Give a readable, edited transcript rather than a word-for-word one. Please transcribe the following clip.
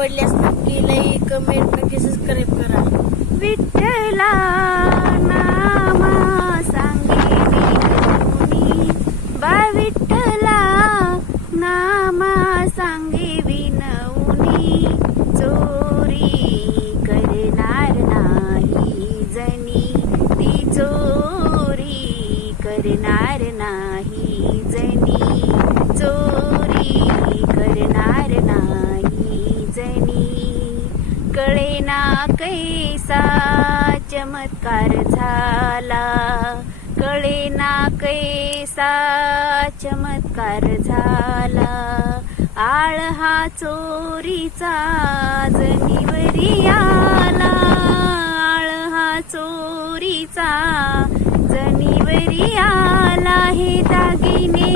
आवडल्यास नक्की like comment नक्की सबस्क्राईब करा. विठ्ठला नामा सांगे विनवणी, बा विठ्ठला नामा सांगे विनवणी, चोरी करणार नाही जनी, ती चोरी करणार नाही जनी, चोरी करणार नाही जनी. कळेना कैसा चमत्कार झाला, कळेना कैसा चमत्कार झाला, आळ हा चोरीचा जनिवरी आला, आळ हा चोरीचा जनिवरी आला. हे दागिने